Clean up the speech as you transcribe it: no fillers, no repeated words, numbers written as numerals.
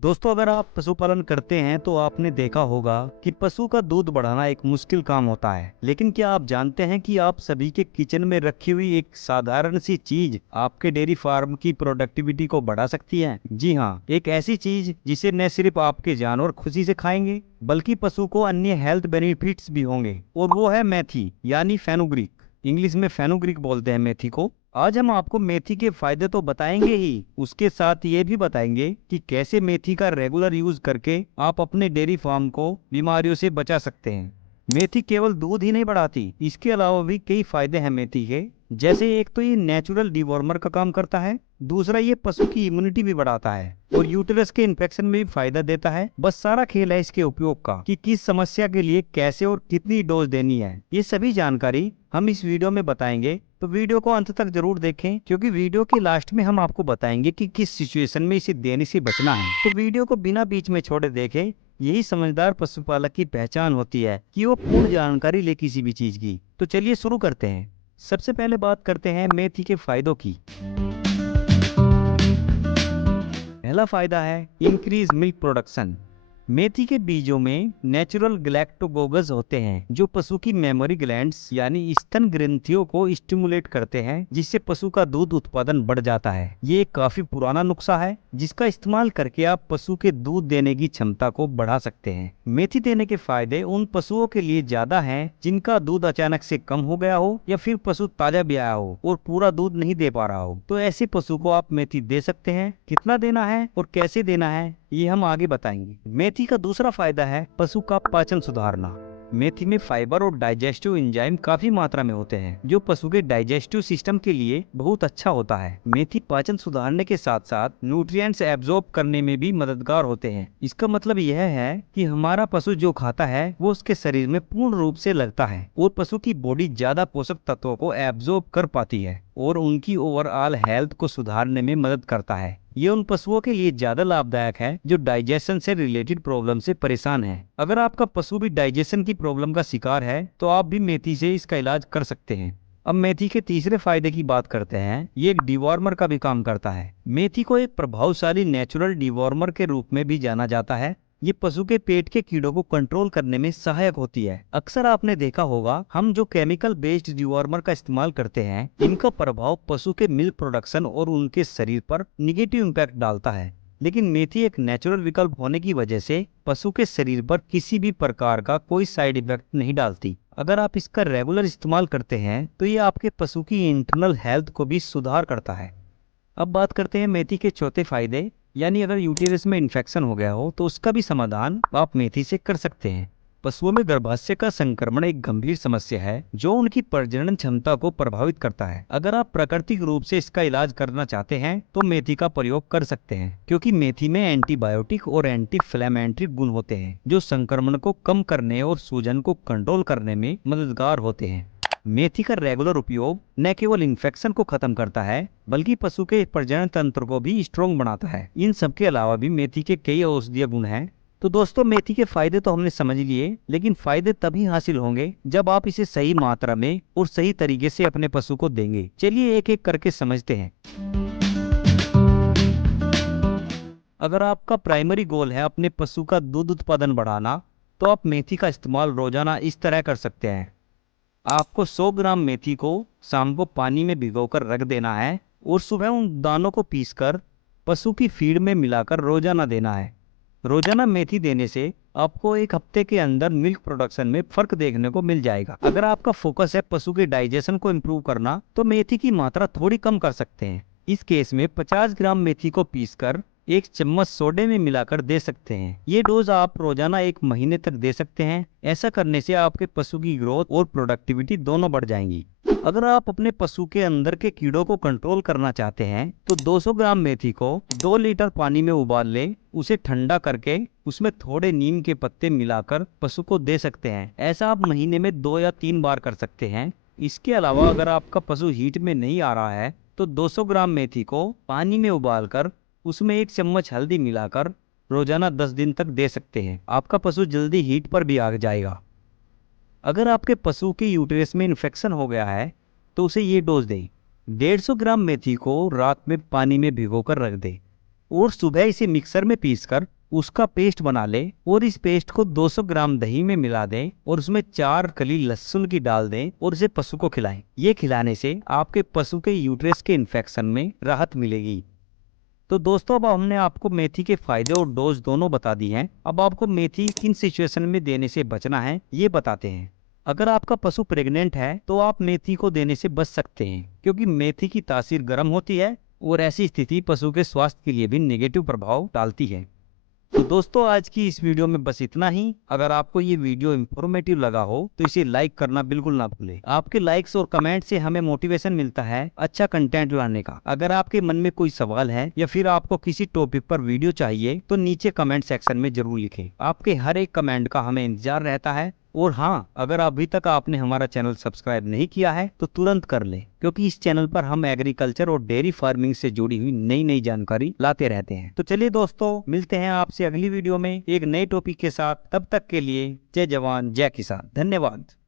दोस्तों, अगर आप पशुपालन करते हैं तो आपने देखा होगा कि पशु का दूध बढ़ाना एक मुश्किल काम होता है। लेकिन क्या आप जानते हैं कि आप सभी के किचन में रखी हुई एक साधारण सी चीज आपके डेयरी फार्म की प्रोडक्टिविटी को बढ़ा सकती है? जी हाँ, एक ऐसी चीज जिसे न सिर्फ आपके जानवर खुशी से खाएंगे बल्कि पशु को अन्य हेल्थ बेनिफिट्स भी होंगे, और वो है मेथी यानी फेनुग्रीक। इंग्लिश में फेनुग्रीक बोलते हैं मेथी को। आज हम आपको मेथी के फायदे तो बताएंगे ही, उसके साथ ये भी बताएंगे कि कैसे मेथी का रेगुलर यूज करके आप अपने डेयरी फार्म को बीमारियों से बचा सकते हैं। मेथी केवल दूध ही नहीं बढ़ाती, इसके अलावा भी कई फायदे हैं मेथी के। जैसे एक तो ये नेचुरल डिवॉर्मर का काम करता है, दूसरा ये पशु की इम्यूनिटी भी बढ़ाता है, और यूटेरस के इन्फेक्शन में भी फायदा देता है। बस सारा खेल है इसके उपयोग का कि किस समस्या के लिए कैसे और कितनी डोज देनी है। ये सभी जानकारी हम इस वीडियो में बताएंगे, तो वीडियो को अंत तक जरूर देखें, क्योंकि वीडियो के लास्ट में हम आपको बताएंगे कि किस सिचुएशन में इसे देने से बचना है। तो वीडियो को बिना बीच में छोड़े देखें। यही समझदार पशुपालक की पहचान होती है कि वो पूर्ण जानकारी ले किसी भी चीज की। तो चलिए शुरू करते हैं। सबसे पहले बात करते हैं मेथी के फायदों की। पहला फायदा है इंक्रीज मिल्क प्रोडक्शन। मेथी के बीजों में नेचुरल ग्लैक्टोगोगस होते हैं, जो पशु की मेमोरी ग्लैंड्स यानी स्तन ग्रंथियों को स्टिमुलेट करते हैं, जिससे पशु का दूध उत्पादन बढ़ जाता है। ये एक काफी पुराना नुस्खा है, जिसका इस्तेमाल करके आप पशु के दूध देने की क्षमता को बढ़ा सकते हैं। मेथी देने के फायदे उन पशुओं के लिए ज्यादा हैं जिनका दूध अचानक से कम हो गया हो, या फिर पशु ताजा ब्याया हो और पूरा दूध नहीं दे पा रहा हो। तो ऐसे पशु को आप मेथी दे सकते हैं। कितना देना है और कैसे देना है ये हम आगे बताएंगे। मेथी का दूसरा फायदा है पशु का पाचन सुधारना। मेथी में फाइबर और डाइजेस्टिव एंजाइम काफी मात्रा में होते हैं, जो पशु के डाइजेस्टिव सिस्टम के लिए बहुत अच्छा होता है। मेथी पाचन सुधारने के साथ साथ न्यूट्रिएंट्स एब्जॉर्ब करने में भी मददगार होते हैं। इसका मतलब यह है कि हमारा पशु जो खाता है वो उसके शरीर में पूर्ण रूप से लगता है, और पशु की बॉडी ज्यादा पोषक तत्वों को एब्जॉर्ब कर पाती है और उनकी ओवरऑल हेल्थ को सुधारने में मदद करता है। ये उन पशुओं के लिए ज्यादा लाभदायक है जो डाइजेशन से रिलेटेड प्रॉब्लम से परेशान हैं। अगर आपका पशु भी डाइजेशन की प्रॉब्लम का शिकार है तो आप भी मेथी से इसका इलाज कर सकते हैं। अब मेथी के तीसरे फायदे की बात करते हैं। ये एक डिवॉर्मर का भी काम करता है। मेथी को एक प्रभावशाली नेचुरल डिवॉर्मर के रूप में भी जाना जाता है। ये पशु के पेट के कीड़ों को कंट्रोल करने में सहायक होती है। अक्सर आपने देखा होगा, हम जो केमिकल बेस्ड डिवॉर्मर का इस्तेमाल करते हैं, इनका प्रभाव पशु के मिल्क प्रोडक्शन और उनके शरीर पर निगेटिव इम्पैक्ट डालता है। लेकिन मेथी एक नेचुरल विकल्प होने की वजह से पशु के शरीर पर किसी भी प्रकार का कोई साइड इफेक्ट नहीं डालती। अगर आप इसका रेगुलर इस्तेमाल करते हैं तो ये आपके पशु की इंटरनल हेल्थ को भी सुधार करता है। अब बात करते हैं मेथी के चौथे फायदे, यानी अगर यूटेरस में इन्फेक्शन हो गया हो तो उसका भी समाधान आप मेथी से कर सकते हैं। पशुओं में गर्भाशय का संक्रमण एक गंभीर समस्या है जो उनकी प्रजनन क्षमता को प्रभावित करता है। अगर आप प्राकृतिक रूप से इसका इलाज करना चाहते हैं तो मेथी का प्रयोग कर सकते हैं, क्योंकि मेथी में एंटीबायोटिक और एंटी इन्फ्लेमेटरी गुण होते हैं, जो संक्रमण को कम करने और सूजन को कंट्रोल करने में मददगार होते हैं। मेथी का रेगुलर उपयोग न केवल इन्फेक्शन को खत्म करता है, बल्कि पशु के प्रजनन तंत्र को भी स्ट्रॉन्ग बनाता है। इन सब के अलावा भी मेथी के कई औषधीय गुण हैं। तो दोस्तों, मेथी के फायदे तो हमने समझ लिए, लेकिन फायदे तभी हासिल होंगे जब आप इसे सही मात्रा में और सही तरीके से अपने पशु को देंगे। चलिए एक एक करके समझते हैं। अगर आपका प्राइमरी गोल है अपने पशु का दूध उत्पादन बढ़ाना, तो आप मेथी का इस्तेमाल रोजाना इस तरह कर सकते हैं। आपको 100 ग्राम मेथी को शाम को पानी में भिगोकर रख देना है, और सुबह उन दानों को पीसकर पशु की फीड में मिलाकर रोजाना देना है। रोजाना मेथी देने से आपको एक हफ्ते के अंदर मिल्क प्रोडक्शन में फर्क देखने को मिल जाएगा। अगर आपका फोकस है पशु के डाइजेशन को इम्प्रूव करना, तो मेथी की मात्रा थोड़ी कम कर सकते हैं। इस केस में 50 ग्राम मेथी को पीसकर 1 चम्मच सोडे में मिलाकर दे सकते हैं। ये डोज आप रोजाना 1 महीने तक दे सकते हैं। ऐसा करने से आपके पशु की ग्रोथ और प्रोडक्टिविटी दोनों बढ़ जाएंगी। अगर आप अपने पशु के अंदर के कीड़ों को कंट्रोल करना चाहते हैं तो 200 ग्राम मेथी को 2 लीटर पानी में उबाल लें। उसे ठंडा करके उसमें थोड़े नीम के पत्ते मिलाकर पशु को दे सकते हैं। ऐसा आप महीने में 2 या 3 बार कर सकते हैं। इसके अलावा अगर आपका पशु हीट में नहीं आ रहा है तो 200 ग्राम मेथी को पानी में उबालकर उसमें 1 चम्मच हल्दी मिलाकर रोजाना 10 दिन तक दे सकते हैं। आपका पशु जल्दी हीट पर भी आ जाएगा। अगर आपके पशु के यूटेरस में इन्फेक्शन हो गया है तो उसे ये डोज दें। 150 ग्राम मेथी को रात में पानी में भिगोकर रख दें। और सुबह इसे मिक्सर में पीसकर उसका पेस्ट बना ले और इस पेस्ट को 200 ग्राम दही में मिला दें और उसमें 4 कली लहसुन की डाल दें और इसे पशु को खिलाएं। ये खिलाने से आपके पशु के यूट्रस के इन्फेक्शन में राहत मिलेगी। तो दोस्तों, अब हमने आपको मेथी के फायदे और डोज दोनों बता दी हैं। अब आपको मेथी किन सिचुएशन में देने से बचना है ये बताते हैं। अगर आपका पशु प्रेग्नेंट है तो आप मेथी को देने से बच सकते हैं, क्योंकि मेथी की तासीर गर्म होती है और ऐसी स्थिति पशु के स्वास्थ्य के लिए भी नेगेटिव प्रभाव डालती है। तो दोस्तों, आज की इस वीडियो में बस इतना ही। अगर आपको ये वीडियो इंफॉर्मेटिव लगा हो तो इसे लाइक करना बिल्कुल ना भूलें। आपके लाइक्स और कमेंट से हमें मोटिवेशन मिलता है अच्छा कंटेंट लाने का। अगर आपके मन में कोई सवाल है या फिर आपको किसी टॉपिक पर वीडियो चाहिए तो नीचे कमेंट सेक्शन में जरूर लिखें। आपके हर एक कमेंट का हमें इंतजार रहता है। और हाँ, अगर अभी तक आपने हमारा चैनल सब्सक्राइब नहीं किया है तो तुरंत कर लें, क्योंकि इस चैनल पर हम एग्रीकल्चर और डेयरी फार्मिंग से जुड़ी हुई नई नई जानकारी लाते रहते हैं। तो चलिए दोस्तों, मिलते हैं आपसे अगली वीडियो में एक नए टॉपिक के साथ। तब तक के लिए जय जवान जय किसान। धन्यवाद।